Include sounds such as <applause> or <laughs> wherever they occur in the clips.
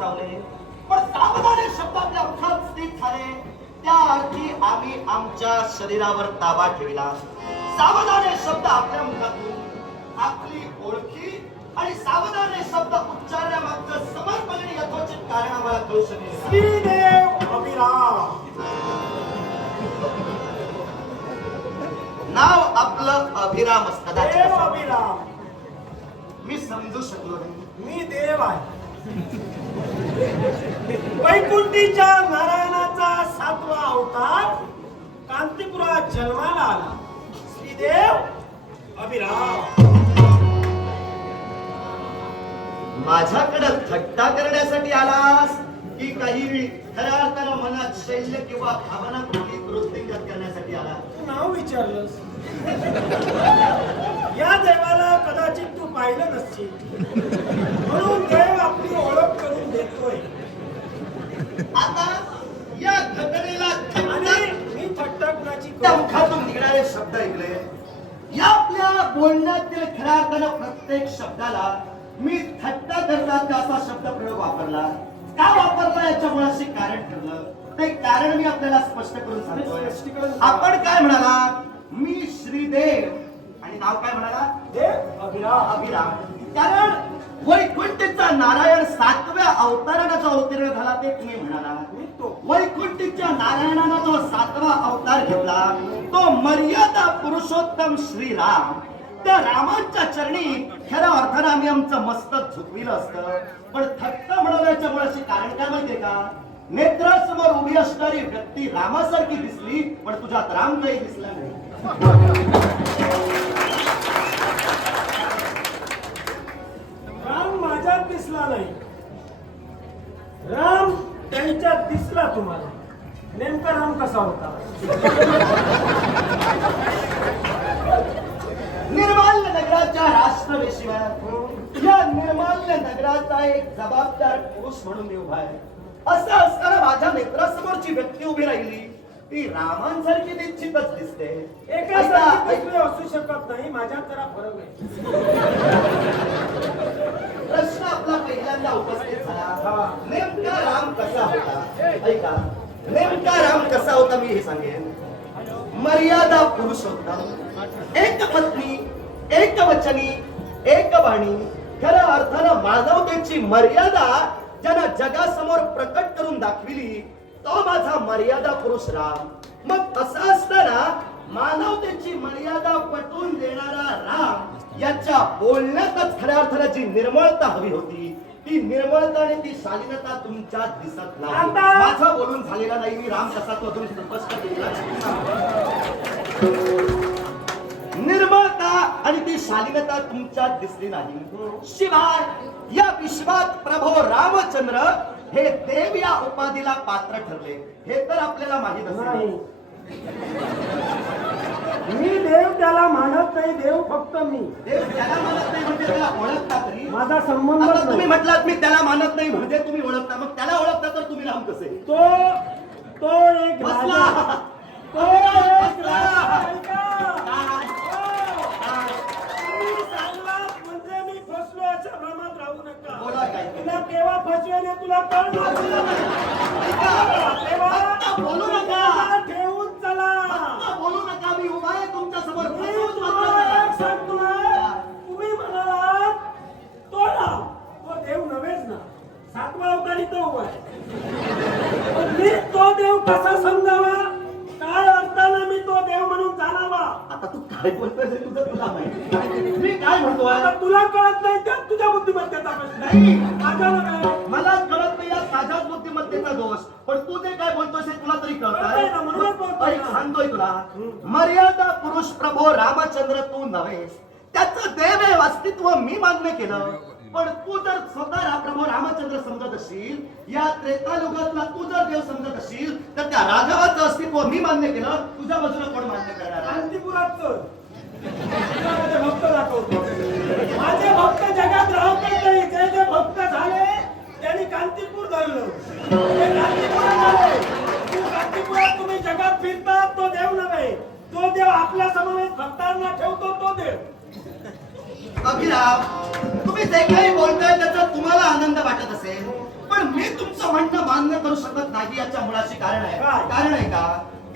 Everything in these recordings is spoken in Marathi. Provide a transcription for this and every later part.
पण सावधाने शब्द आपल्या मुखात स्थित झाले. त्या अर्थी आम्ही आमच्या शरीरावर ताबा ठेवला. सावधाने शब्द आपल्या मुखातून आपली ओळखी आणि सावधाने शब्द उच्चारण्यामागचं समर्पण यथोचित कारण आम्हाला कळू शकेल. श्रीदेव अभिराम. नाव आपलं अभिरामच देव कदाचित अभिराम. मी समजू शकलो नाही. मी देव आहे. वैकुंठीच्या नारायणाचा सातवा अवतार कांतीपुरात जन्माला आला. श्रीदेव अभिराम. माझ्याकडे थट्टा करण्यासाठी आलास की काही खऱ्या अर्थानं मनात शैल्य किंवा भावना कृती वृद्धिंगत करण्यासाठी आला? तू नाव विचारलंस. या देवाला कदाचित तू पाहिलं नसशील. म्हणून देव आपली ओळख करून देतोय. आता या घटनेला आणि मी थट्टा कुणाची त्या करू? मुखातून निघणारे शब्द ऐकले. या आपल्या बोलण्यातील खऱ्या अर्थानं प्रत्येक शब्दाला मी थट्टा करतात असा शब्द प्रयोग वापरला. का वापरला याच्या मुळाशी कारण ठरलं? ते कारण मी आपल्याला स्पष्ट करून सांगतोय. आपण काय म्हणाला? मी श्रीदेव. आणि नाव काय म्हणाला? देव अभिराम. अभिराम. कारण वैकुंठीचा नारायण सातव्या अवताराचा अवतीर्ण झाला ते तुम्ही म्हणाला. वैकुंठीच्या नारायणानं जो सातवा अवतार घेतला तो मर्यादा पुरुषोत्तम श्रीराम. त्या रामांच्या चरणी खऱ्या अर्थानं आम्ही आमचं मस्तक झुकविलं असतं. पण थक्क म्हणाल्याच्या मुळाशी कारण काय माहितीये का? नेत्रासमोर उभी असणारी व्यक्ती रामासारखी दिसली पण तुझ्यात राम काही दिसला नाही. राम माझ्यात दिसला नाही. राम त्यांच्यात दिसला तुम्हाला. नेमका राम कसा होता? निर्माल्य नगराच्या राष्ट्रवेशीवर या निर्माल्य नगराचा एक जबाबदार पुरुष म्हणून मी उभा आहे. असं असताना माझ्या नेत्रासमोरची व्यक्ती उभी राहिली. ती रामांसारखी निश्चितच दिसते. एका असू शकत नाही माझ्यात जरा फरक आहे प्रश्न आपला पहिल्यांदा उपस्थित झाला. नेमका राम कसा होता? ऐका. नेमका राम कसा होता मी हे सांगेन. मर्यादा पुरुष होता. एक पत्नी एक वचनी एक वाणी. खऱ्या अर्थानं मानवतेची मर्यादा ज्यानं जगासमोर प्रकट करून दाखविली तो माझा मर्यादा पुरुष राम. मग असं असताना मानवतेची मर्यादा पटवून देणारा राम याच्या बोलण्यातच खऱ्या अर्थानं जी निर्मळता हवी होती ती निर्मळता आणि ती शालीनता तुमच्यात दिसत नाही. माझा बोलून झालेला नाही मी राम कसा तो अजून स्पष्ट केला. निर्मळता आणि ती शालीनता तुमच्यात दिसली नाही. शिवाय या विश्वात प्रभो रामचंद्र हे देव या उपाधीला पात्र ठरले. हे तर आपल्याला माहीत असेल. मी देव त्याला मानत नाही देव फक्त मी. देव त्याला मानत नाही म्हणजे त्याला ओळखता तरी? माझा संबंध तुम्ही म्हटलात मी त्याला मानत नाही म्हणजे तुम्ही ओळखता. मग त्याला ओळखता तर तुम्ही राम कसे? तो तो एक सातवा अवतारी तो उभा आहे. मी तो देव कसा समजावा? आता तू काय बोलतोय तुझं तुला माहिती <laughs> मी काय म्हणतोय आता तुला कळत नाही त्यात तुझ्या बुद्धिमत्तेचा नाही. माझ्या. मला कळत नाही या माझ्याच बुद्धिमत्तेचा दोष. पण तू जे काय बोलतोयस हे तुला तरी कळतंय ना, म्हणूनच बोलतोय ना. सांगतोय तुला. मर्यादा पुरुष प्रभो रामचंद्र तू नव्हेस. त्याचं देव अस्तित्व मी मान्य केलं. पण तू जर स्वतः प्रभू रामचंद्र समजत असशील या त्रेतायुगातला तू जर देव समजत असशील तर त्या राघवाचं अस्तित्व मी मान्य केलं तुझ्या बाजूला कोण मान्य करणार? भक्त दाखवतो. माझे भक्त जगात राहतच नाही. जे जे भक्त झाले त्यांनी कांतीपूर धरलं. ते कांतीपुरात तुम्ही जगात फिरतात तो देव नव्हे. तो देव आपल्या समवेत भक्तांना ठेवतो तो देव. अभिराम तुम्ही जे काही बोलताय त्याचा तुम्हाला आनंद वाटत असेल. पण मी तुमचं म्हणणं मान्य करू शकत नाही याच्या मुळाशी कारण आहे? कारण आहे का?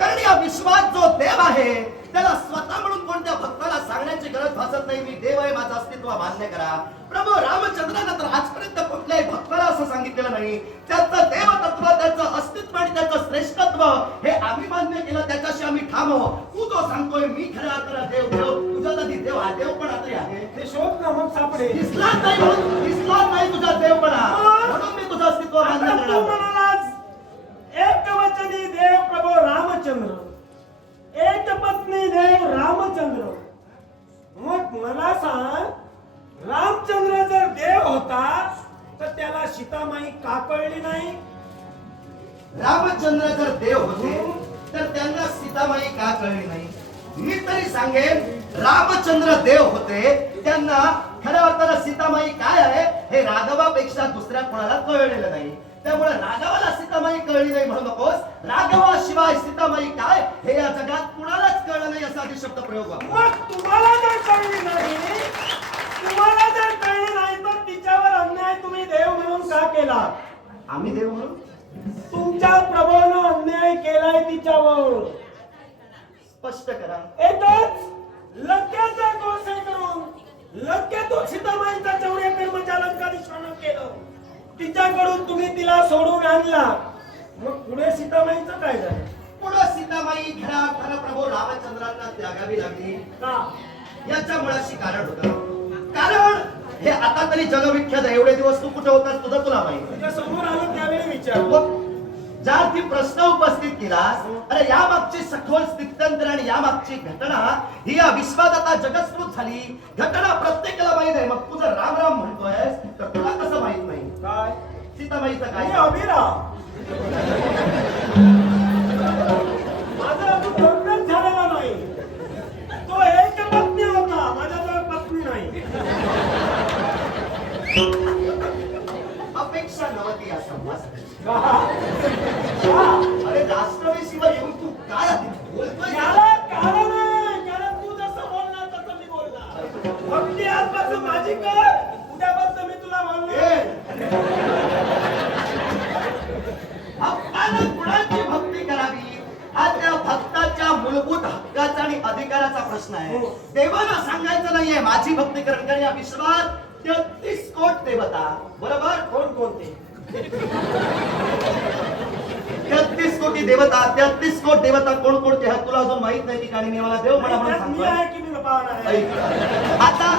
कारण या विश्वात जो देव आहे त्याला स्वतः म्हणून कोणत्या भक्ताला सांगण्याची गरज भासत नाही मी देव आहे माझं अस्तित्व मान्य करा. प्रभू रामचंद्रानं तर आजपर्यंत कुठल्याही भक्ताला असं सांगितलेलं नाही. त्याचं देवतत्व त्याचं अस्तित्व आणि त्याचं श्रेष्ठत्व हे आम्ही मान्य केलं त्याच्याशी आम्ही ठाम आहोत. तू जो सांगतोय मी खऱ्या अर्थानं देव देव तुझ्या तरी देव हा देवपणा तरी आहे. ते शोध ना मग सापडेल. दिसला नाही म्हणून दिसला नाही तुझा देवपणा म्हणून मी तुझं अस्तित्व मान्य आता करणार एकवचनी देव प्रभू रामचंद्र एक पत्नी देव रामचंद्र मग मला सांग रामचंद्र जर देव होता तर त्याला सीतामाई का कळली नाही रामचंद्र जर देव होते तर त्यांना सीतामाई का कळली नाही मी तरी सांगेन रामचंद्र देव होते त्यांना खऱ्या अर्थानं सीतामाई काय आहे हे राघवापेक्षा दुसऱ्या कोणाला कळलेलं नाही त्यामुळे राघवाला सीतामाई कळली नाही म्हणू नकोस. राघवाशिवाय सीतामाई काय? हे या जगात कुणालाच कळलं नाही असा शब्द प्रयोग मग तुम्हाला जर कळली नाही तुम्हाला जर कळली नाही तर तिच्यावर अन्याय तुम्ही देव म्हणून का केला? आम्ही देव म्हणून? तुमच्या प्रभूनं अन्याय केलाय तिच्यावर. स्पष्ट करा. एकच लक्याचा गोष्ट करून लक्यातून सीतामाईचा चौर्य कर्मचालकाधीशानं केलं तिच्याकडून तुम्ही तिला सोडून आणला. मग पुढे सीतामाईचं काय झालं? पुढं सीतामाई खऱ्या अर्थानं प्रभू रामचंद्रांना त्यागावी लागली. का? याच्या मुळाशी कारण होतं. कारण हे आता तरी जगविख्यात आहे. एवढे दिवस तू कुठे होतास तुझं तुला माहिती समोर आलं त्यावेळी विचार. मग ज्या ती प्रश्न उपस्थित केलास अरे या मागची सखोल स्थित्यंतर आणि या मागची घटना ही या विश्वात आता जगस्कृत झाली. घटना प्रत्येकाला माहीत आहे. मग तू जर राम राम म्हणतोयस तर तुला कसं माहीत नाही? काय? सीतामाईचं आणि काय अभिराम. माझं अजून लग्नच झालेलं नाही. तो एक पत्नी होता. माझ्याजवळ पत्नी नाही. अपेक्षा नव्हती या संवासाची का? येऊन तू काय बोलतोय याला कारण कारण तू जसं तसं मी आजपासून माझी कर उद्यापासून मी तुला भक्तानं कुणाची भक्ती करावी हा त्या भक्ताच्या मूलभूत हक्काचा आणि अधिकाराचा प्रश्न आहे देवाला सांगायचं नाहीये माझी भक्ती करण कारण या विश्वात तेहतीस कोट देवता बरोबर कोण कोणते तेहतीस कोटी देवता तेहतीस कोट देवता कोण कोणते आहेत तुला अजून माहीत नाही ठिकाणी मी मला देव म्हणा. आता.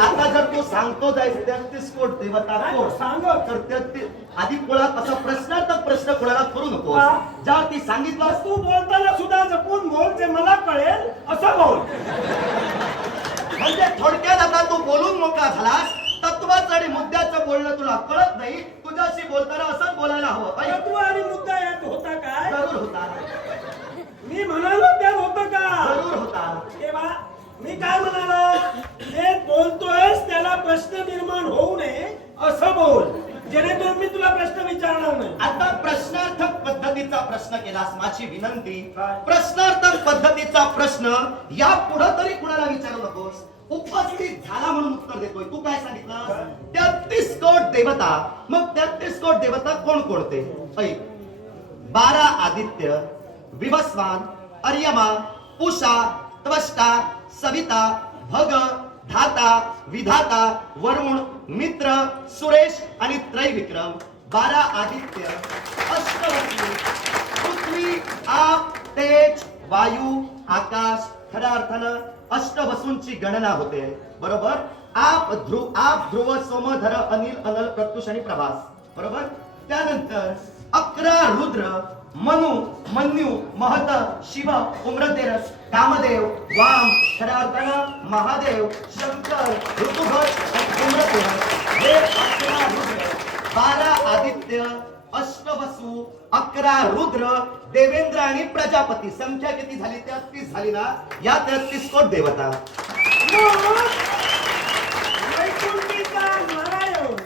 आता जर तू सांगतो जायस तेहतीस कोट देवता कोण सांग. तर तेहतीस आधी मुळात असा प्रश्नार्थक प्रश्न कोणाला करू नको. ज्या ती सांगितलं तू बोलताना सुद्धा जपून बोल जे मला कळेल असं बोल म्हणजे थोडक्यात आता तू बोलून मोकळा झालास तत्वाचं आणि मुद्द्याचं बोलणं तुला कळत नाही. तुझ्याशी बोलताना असंच बोलायला हवं. पाहिजे तत्व आणि मुद्दा यात होता काय? जरूर होता. मी म्हणालो त्यात होतं का? जरूर होता. तेव्हा मी काय म्हणालो? जे बोलतोयस त्याला प्रश्न निर्माण होऊ नये असं बोल. जेणेकरून मी तुला प्रश्न विचारणार नाही. आता प्रश्नार्थक पद्धतीचा प्रश्न केलास माझी विनंती? प्रश्नार्थक पद्धतीचा प्रश्न या पुढे तरी कुणाला विचारू नकोस? उपस्थित झाला म्हणून उत्तर देतोय. तू काय सांगितलं तेहतीस कोट देवता मग तेहतीस कोट देवता कोण कोणते? ऐक. बारा आदित्य विवस्वान अर्यमा उषा त्वष्टा सविता भग धाता विधाता वरुण मित्र सुरेश आणि त्रैविक्रम. बारा आदित्य अष्टवती पृथ्वी आप तेज वायू आकाश खऱ्या अर्थानं अष्टवसूंची गणना होते. बरोबर? आप ध्रुव आप ध्रुव सोमधर अनिल अनल प्रत्युष आणि प्रभास. बरोबर? त्यानंतर अकरा रुद्र मनु मन्यू महत शिव उम्रतेरस कामदेव वाम खऱ्या अर्थानं महादेव शंकर ऋतुभट उम्रतेरस. हे अकरा रुद्र. बारा आदित्य अष्टवसू अकरा रुद्र देवेंद्र आणि प्रजापती. संख्या किती झाली? तेहतीस झाली ना? या तेहतीस कोट देवता मग वैकुंठीचा नारायण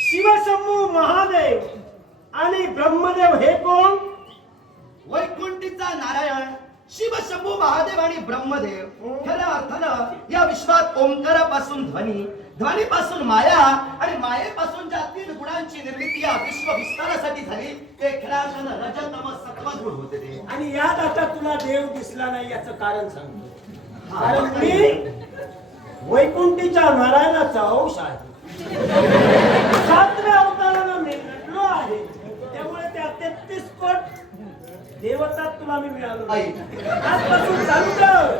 शिवशंभू महादेव आणि ब्रह्मदेव हे कोण वैकुंठीचा नारायण शिव शंभू महादेव आणि ब्रह्मदेव. खऱ्या अर्थानं या विश्वात ओंकारापासून ध्वनी ध्वनीपासून माया आणि मायेपासून ज्या तीन गुणांची निर्मिती या विश्व विस्तारासाठी झाली ते खऱ्या अर्थानं रजतम सत्वगुण होते ते. आणि यात आता तुला देव दिसला नाही याचं कारण सांगतो. कारण मी वैकुंठीच्या नारायणाचा अंश आहे. सातव्या अवताराला मी नटलो आहे. त्यामुळे त्या तेहतीस कोट देवता तुला मी मिळालो. आजपासून चालू कर.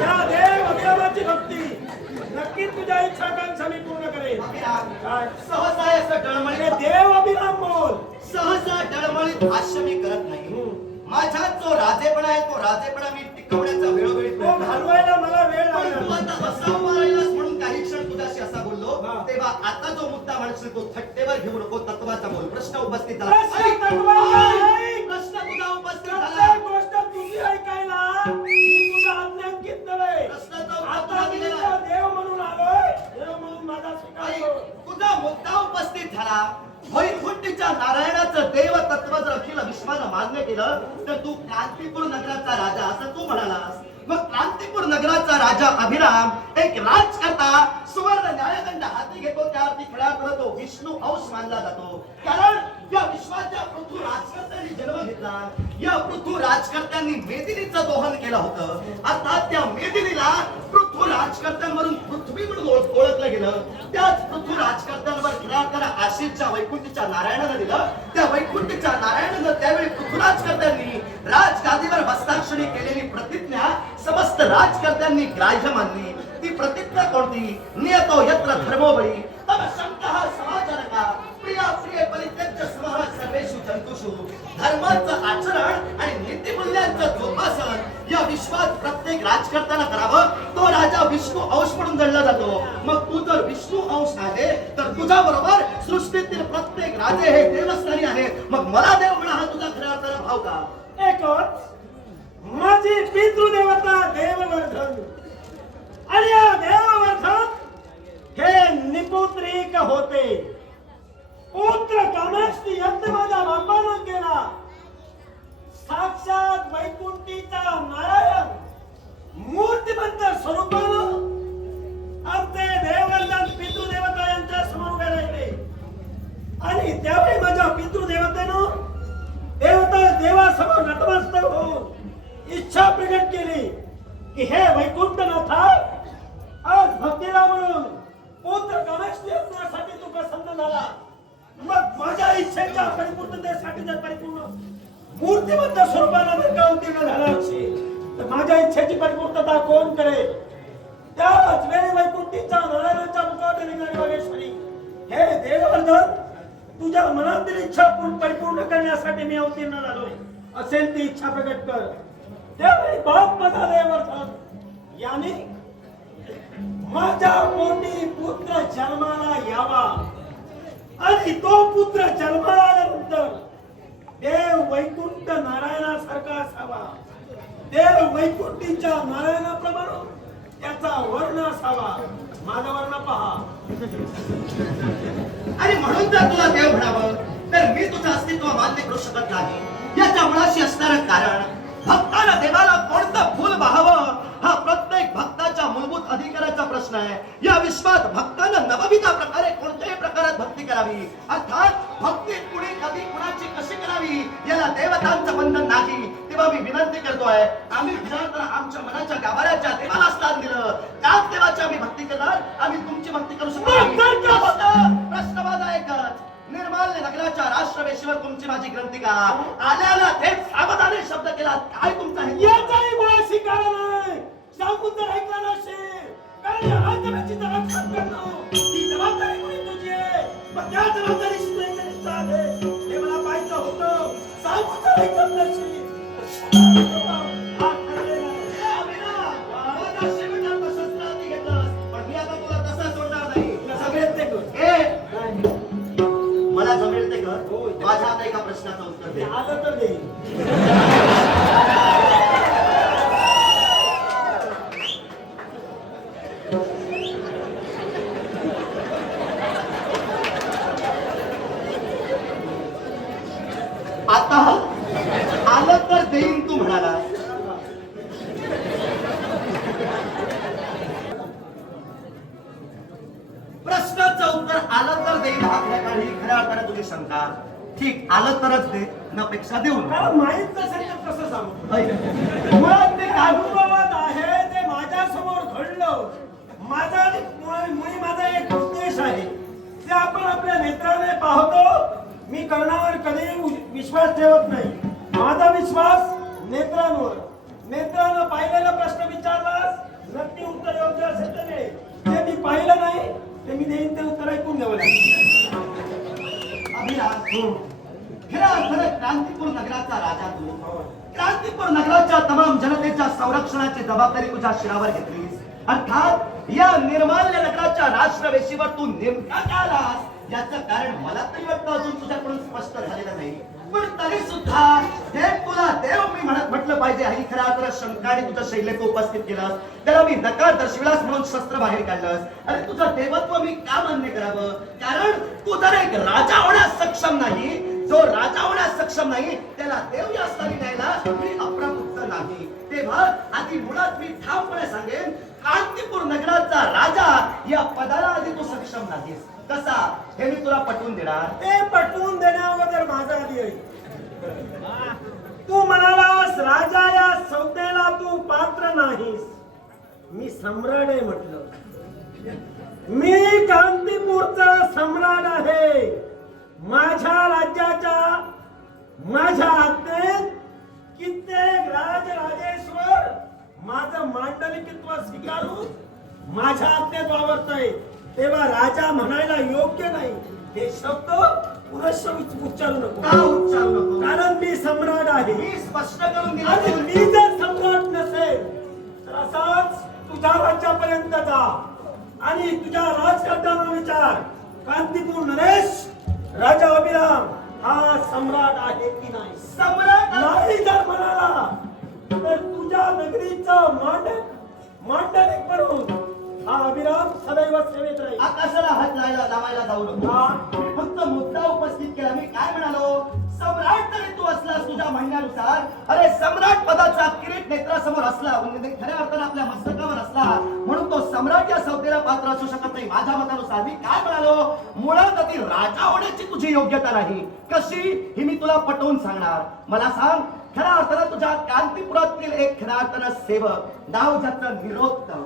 या देव अभिरामाची भक्ती. नक्की तुझ्या इच्छाकांक्षा मी पूर्ण काय? सहसा असं अरे डळमळीत देव अभिराम बोल. सहसा डळमळीत भाष्य मी करत नाही. माझ्यात जो राजेपणा आहे तो राजेपणा मी टिकवण्याचा वेळोवेळी तो. घालवायला मला वेळ लागला. म्हणून काही क्षण तुझ्याशी असा बोललो. हा. तेव्हा आता जो मुद्दा म्हणशील तो थट्टेवर घेऊ नको तत्वाचा बोल. प्रश्न उपस्थित झाला. प्रत्येक गोष्ट तुझी ऐकायला. मी तुझा आज्ञांकित नव्हे. प्रश्नाचा उत्तर आता तुला मी दिलेला. तुझा आहे. देव म्हणून आलोय. देव म्हणून माझा स्वीकार ऐक, कर. तुझा मुद्दा उपस्थित झाला. वैकुंठीच्या नारायणाचं देव तत्व जर अखिल विश्वानं मान्य केलं. तर तू क्रांतीपूर नगराचा राजा असं तू म्हणालास. मग क्रांतीपूर नगराचा राजा अभिराम एक राजकर्ता सुवर्ण न्यायदंड हाती घेतो. त्यावरती खड्या तो विष्णू अंश मानला जातो. कारण या विश्वाच्या पृथ्वी राजकर्त्यांनी जन्म घेतला. या पृथ्वी राजकर्त्यांनी मेदिनीचं दोहन केलं होतं. आता त्या मेदिनीला पृथ्वी राजकर्त्यांवरून पृथ्वी म्हणून ओळखलं गेलं. त्याच पृथ्वी राजकर्त्यांवर खऱ्या अर्थानं आशिषच्या वैकुंठीच्या नारायणानं दिलं. त्या वैकुंठीच्या नारायणानं त्यावेळी पृथ्वी राजकर्त्यांनी राजगादीवर हस्ताक्षरी केलेली प्रतिज्ञा समस्त राजकर्त्यांनी ग्राह्य मानली. ती प्रतिज्ञा कोणती? नियतो यत्र धर्मोबळी. तव शंकः समाचरका धर्माचं आचरण आणि नीतिमूल्यांचं जोपासन या विश्वात प्रत्येक राजकर्त्याला करावं. तो राजा विष्णू अंश म्हणून गणला जातो. मग तू जर विष्णू अंश आहे तर तुझ्या बरोबर सृष्टीतील प्रत्येक राजे हे देवस्थानी आहेत. मग मला देव म्हणा हा तुझा खऱ्या अर्थानं भाव का? एक माझी पितृदेवता करण्यासाठी मी अवतीर्ण झालोय असेल ती इच्छा प्रकट कर. त्यावेळी बाप माझा देववर्धन याने माझ्या पोटी पुत्र जन्माला यावा. आणि तो पुत्र जन्माला आल्यानंतर देव वैकुंठ नारायणासारखा असावा. देव वैकुंठीच्या नारायणाप्रमाणे त्याचा वर्ण असावा. माझा वर्ण पहा. आणि म्हणून तर तुला देव म्हणावं. तर मी तुझं अस्तित्व मान्य करू शकत नाही. याच्या मुळाशी असणारं कारण भक्ताला देवाला कोणतं फुल वाहावं हा प्रत्येक भक्ताच्या मूलभूत अधिकाराचा प्रश्न आहे. या विश्वात भक्तानं नवविधा प्रकारे कोणत्याही प्रकारात भक्ती करावी. अर्थात भक्ती कुणी कधी कुणाची कशी करावी याला देवतांचं बंधन नाही. तेव्हा मी विनंती करतोय आम्ही विचार आमच्या मनाच्या गाभाऱ्याच्या देवाला स्थान दिलं त्याच देवाची आम्ही भक्ती करणार आम्ही तुमची भक्ती करू शकतो निर्माल्य नगराच्या राष्ट्रवेशीवर तुमची माझी ग्रंथी का आल्याला थेट सावधाने शब्द केला. काय तुमचा याचाही मुळाशी कारण नाही. सांगून जर ऐकला नसेल. कारण या राज्याची रक्षण रक्षा करणं ही जबाबदारी कोणी तुझी आहे? पण त्या जबाबदारीशी तू एकनिष्ठ आहे. हे मला पाहिजे होतं. सांगून जर ऐकत नसेल. माझ्या आता एका प्रश्नाचं उत्तर दे. आलं तर देईन आता आलं तर देईन तू म्हणाला माझी शंका ठीक आलं तरच दे नपेक्षा देऊ नका. कारण माहीत नसेल तर कसं सांगू ऐक. मुळात ते अनुभवात आहे ते माझ्यासमोर घडलं माझा मुळी मुळी माझा एक उद्देश आहे ते आपण आपल्या नेत्राने पाहतो मी कर्णावर कधीही उ- विश्वास ठेवत नाही माझा विश्वास नेत्रांवर नेत्रानं पाहिलेला प्रश्न विचारलास नक्की उत्तर योग्य असेल तर दे. जे मी पाहिलं नाही ते मी देईन ते उत्तर ऐकून घ्यावं लागेल. क्रांतीपूर नगराचा राजा तू. क्रांतीपूर नगराच्या तमाम जनतेच्या संरक्षणाची जबाबदारी तुझ्या शिरावर घेतलीस. अर्थात या निर्माल्य नगराच्या राष्ट्रवेशीवर तू नेमका का आलास? याचं कारण मला तरी वाटतं अजून तुझ्याकडून स्पष्ट झालेलं नाही. पण तरी सुद्धा देव तुला देव मी म्हणत म्हटलं पाहिजे. आई खरा तर शंकाने तुझं शैलेचं उपस्थित केलं त्याला मी नकार दर्शविलास म्हणून शस्त्र बाहेर काढलंस. अरे तुझं देवत्व मी का मान्य करावं? कारण तू जर एक राजा होण्यास सक्षम नाही. जो राजा होण्यास सक्षम नाही त्याला देव या स्थानी न्यायला मी अप्रमुक्त नाही. तेव्हा आधी मुळात मी ठामपणे सांगेन कांतीपूर नगराचा राजा या पदाला आधी तू सक्षम नाहीस. हे मी तुला पटवून देणार. ते पटवून देण्याअगोदर माझा आधी आहे तू म्हणालास राजा या संज्ञेला तू पात्र नाहीस. मी सम्राट आहे म्हटलं. मी कांतीपूरचा सम्राट आहे. माझ्या राज्याच्या माझ्या आज्ञेत कित्येक राजराजेश्वर माझं मांडलिकत्व स्वीकारून माझ्या आज्ञेत वावरतय तेव्हा राजा म्हणायला योग्य नाही. हे शब्द पुनश्च उच्चारू नको. का उच्चारू नको? कारण मी सम्राट आहे. मी स्पष्ट करून आणि दिलं मी जर सम्राट नसेल तर असाच तुझ्या राज्यापर्यंत जा. आणि तुझ्या राजकारणाचा विचार. कांतीपूर नरेश राजा अभिराम हा सम्राट आहे की नाही? सम्राट नाही जर म्हणाला तर तुझ्या नगरीचं मांडक मांडलिक म्हणून हा अभिराम सदैव सेवेत राहील. आकाशाला हात लावायला लावायला जाऊ नको. फक्त मुद्दा उपस्थित केला. मी काय म्हणालो? सम्राट तरी तू असलास तुझ्या म्हणण्यानुसार. अरे सम्राट पदाचा किरीट नेत्रासमोर असला म्हणजे खऱ्या अर्थानं आपल्या मस्तकावर असला म्हणून तो सम्राट या संज्ञेला पात्र असू शकत नाही. माझ्या मतानुसार मी काय म्हणालो? मुळात आधी राजा होण्याची तुझी योग्यता नाही. कशी? ही मी तुला पटवून सांगणार. मला सांग खऱ्या अर्थानं तुझ्या कांतीपुरातील एक खऱ्या अर्थानं सेवक नाव ज्याचं निरोत्तम.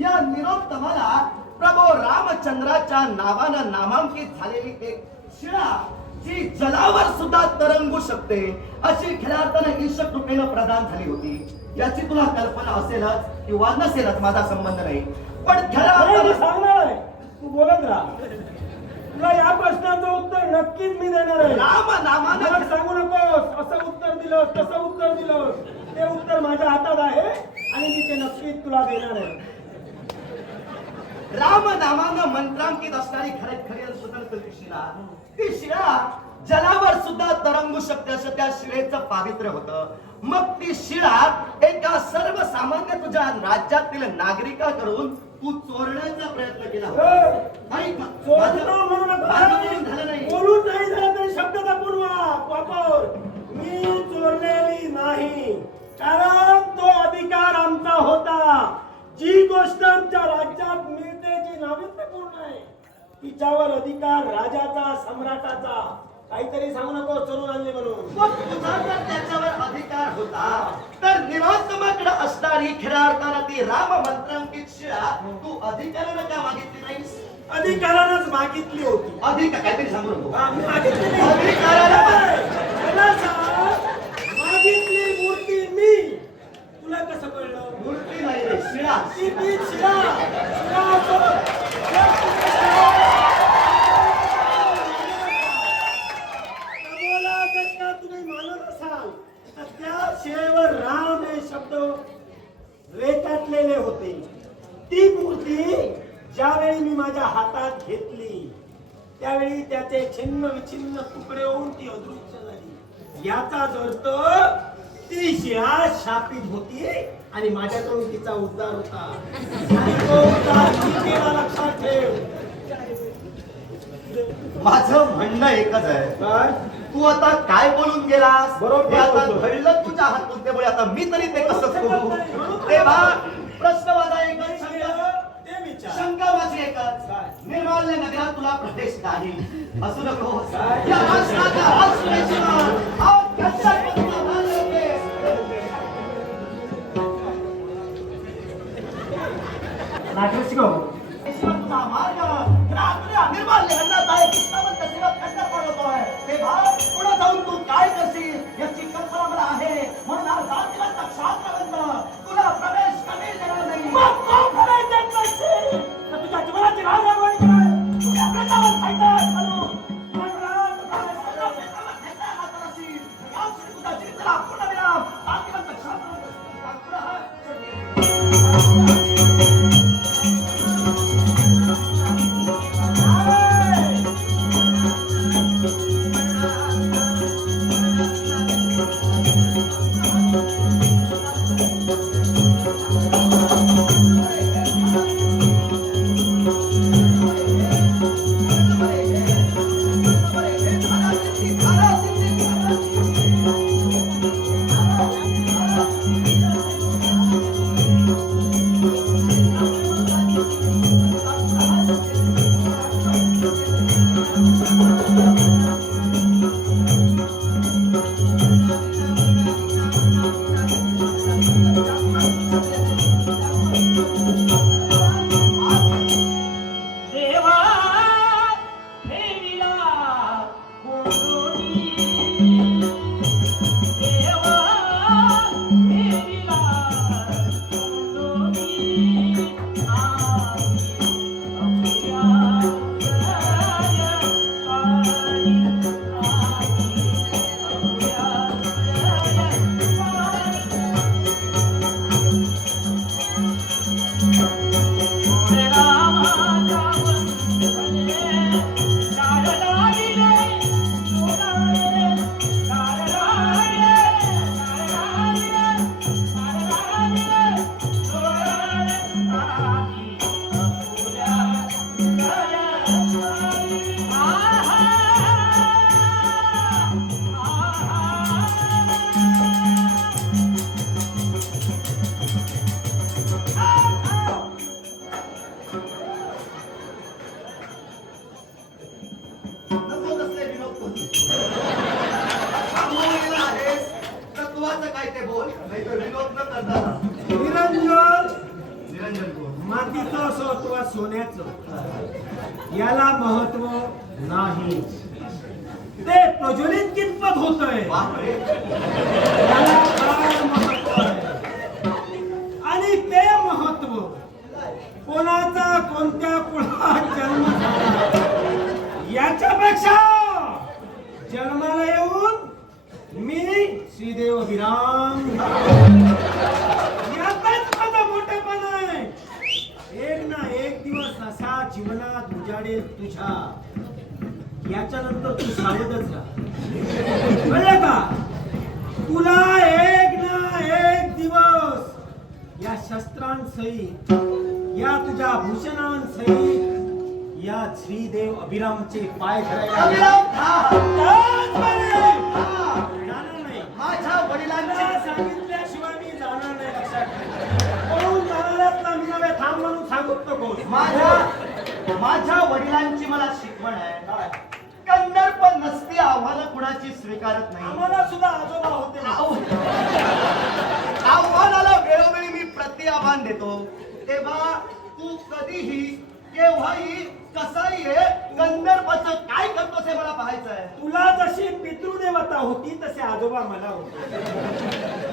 या निरोत्तमाला प्रभू रामचंद्राच्या नावानं नामांकित झालेली एक शिळा जी जलावर सुद्धा तरंगू शकते अशी खऱ्या अर्थानं ईश्वर कृपेनं प्रदान झाली होती. याची तुला कल्पना असेलच किंवा नसेलच माझा संबंध नाही. पण खऱ्या अर्थानं सांगणार तू बोलत राहा. तुला या प्रश्नाचं उत्तर नक्कीच मी देणार आहे. राम मला नामानं सांगू नकोस. असं उत्तर दिलं तसं उत्तर दिलं ते उत्तर माझ्या हातात आहे आणि मी ते नक्कीच तुला देणार आहे. राम नामानं मंत्रांकित असणारी खरे खरी स्वतंत्र शिळा ती शिळा जलावर सुद्धा तरंगू शकते असं त्या शिळेचं पावित्र्य होतं. मग ती शिळा एका सर्वसामान्य तुझ्या राज्यातील नागरिकाकडून तू चोरण्याचा प्रयत्न केला होता. ए, ऐक ना, चोरणं माझं- म्हणू माझं बोलून नका झालं नाही. बोलून नाही झालं तरी शब्द जपून वा- वापर. मी चोरलेली नाही. कारण तो अधिकार आमचा होता. जी गोष्ट आमच्या राज्यात मिळते जी नाविन्यपूर्ण आहे तिच्यावर अधिकार राजाचा सम्राटाचा. काहीतरी सांगू नको चोरून आणले म्हणून. मग तुझा जर त्याच्यावर अधिकार होता तर निरासमाकडे असणारी खऱ्या अर्थानं ती राम मंत्रांकित शिळा तू अधिकारानं का मागितली नाहीस? अधिकारानंच मागितली होती. अधिक काहीतरी सांगू नको. आम्ही मागितली नाही. अधिकारानं मला सांग, मागितली मूर्ती मी. तुला कसं कळलं? मूर्ती नाही रे शिळा. ती मी शिळा. शिळा असो. प्रभूला जर का तुम्ही मानत असाल तर त्या राम हे शब्द रेखाटलेले होते. ती मूर्ती ज्यावेळी मी माझ्या हातात घेतली त्यावेळी त्याचे छिन्न विछिन्न तुकडे होऊन ती अदृश्य झाली. याचाच अर्थ ती शिळा शापित होती आणि माझ्याकडून तिचा उद्धार होता. आणि तो लक्षात ठेव. माझं म्हणणं एकच आहे. काय? तू आता काय बोलून गेलास? बरोबर हे आता बोलतो. घडलं तुझ्या हातून. त्यामुळे आता मी तरी ते कसं करू? तेव्हा प्रश्न माझा एकच ते विचार. शंका माझी एकच? निर्माल्य नगरात तुला प्रवेश नाही. असू नको? या राष्ट्राचा? ईश्वर तुझा मार्ग रात्री निर्माल्य सोन्याचं. याला महत्त्व नाही. ते प्रज्वलित कितपत होतंय? आणि ते महत्त्व कोणाचा कोणत्या कुळात जन्म याच्यापेक्षा जन्माला येऊन मी श्रीदेव विराम यातच माझं मोठेपण आहे एक ना एक दिवस जीवनात उजाडेल तुझ्या. याच्यानंतर तू सावधच राहा. कळलं का? तुला एक ना एक दिवस या शस्त्रांसहित या तुझ्या भूषणांसहित या श्रीदेव अभिरामचे पाय धरायला माझ्या सांगितल्याशिवाय मी जाणार नाही लक्षात ठेव. पळून जाणाऱ्यात ना मी नव्हे थांब म्हणून सांगत माझ्या माझ्या वडिलांची मला शिकवण आहे. कंदर्प नसती आव्हानं कुणाची स्वीकारत नाही. आम्हाला सुद्धा आजोबा होते. आव्हानाला वेळोवेळी मी प्रति आव्हान देतो. तेव्हा तू कधीही केव्हाही कसाही ये गंधर्वाचं काय करतोस हे मला पाहायचं आहे तुला जशी पितृदेवता होती तसे आजोबा मला होते.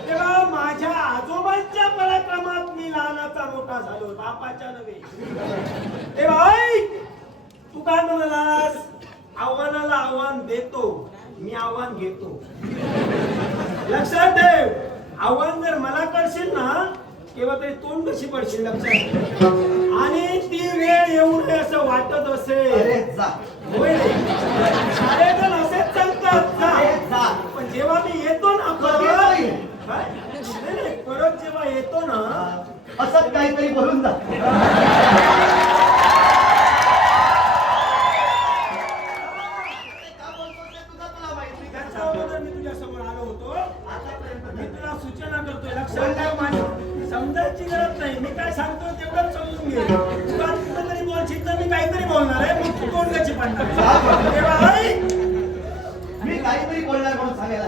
तेव्हा माझ्या आजोबांच्या पराक्रमात मी लहानाचा मोठा झालो बापाच्या नव्हे. तेव्हा ऐक तू काय म्हणालास? आव्हानाला आव्हान देतो मी आव्हान घेतो. लक्षात ठेव आव्हान जर मला करशील ना केव्हा तरी तोंड कशी पडशील लक्षात आणि ती वेळ येऊ नये असं वाटत असेल. अरे जा. होय. शाळेत असेच जा. पण जेव्हा मी येतो ना कधी परत? नाही, नाही, परत जेव्हा येतो ना असं काहीतरी बोलून जा. <laughs>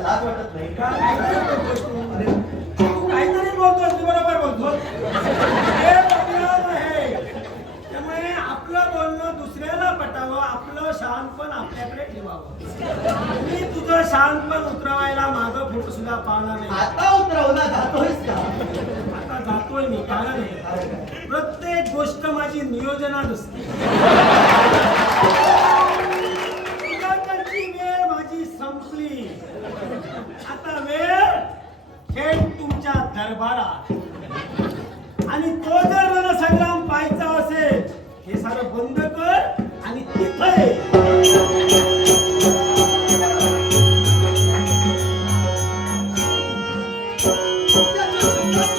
लाज वाटत नाही. का? काहीतरी बोलतोस तू. बोलतोस बरोबर बोलतो हे बदलाव आहे. त्यामुळे आपलं बोलणं दुसऱ्याला पटावं आपलं शांतपण आपल्याकडे ठेवावं. मी तुझं शांतपण उतरवायला मागं पुढं सुद्धा पाहणार नाही. आता उतरव ना जातोयस का? आता जातोय मी कारण आहे. प्रत्येक गोष्ट माझी नियोजनात असते. आता वेळ थेट तुमच्या दरबारात. आणि तो जर रणसंग्राम पाहायचा असेल हे सारं बंद कर आणि तिथे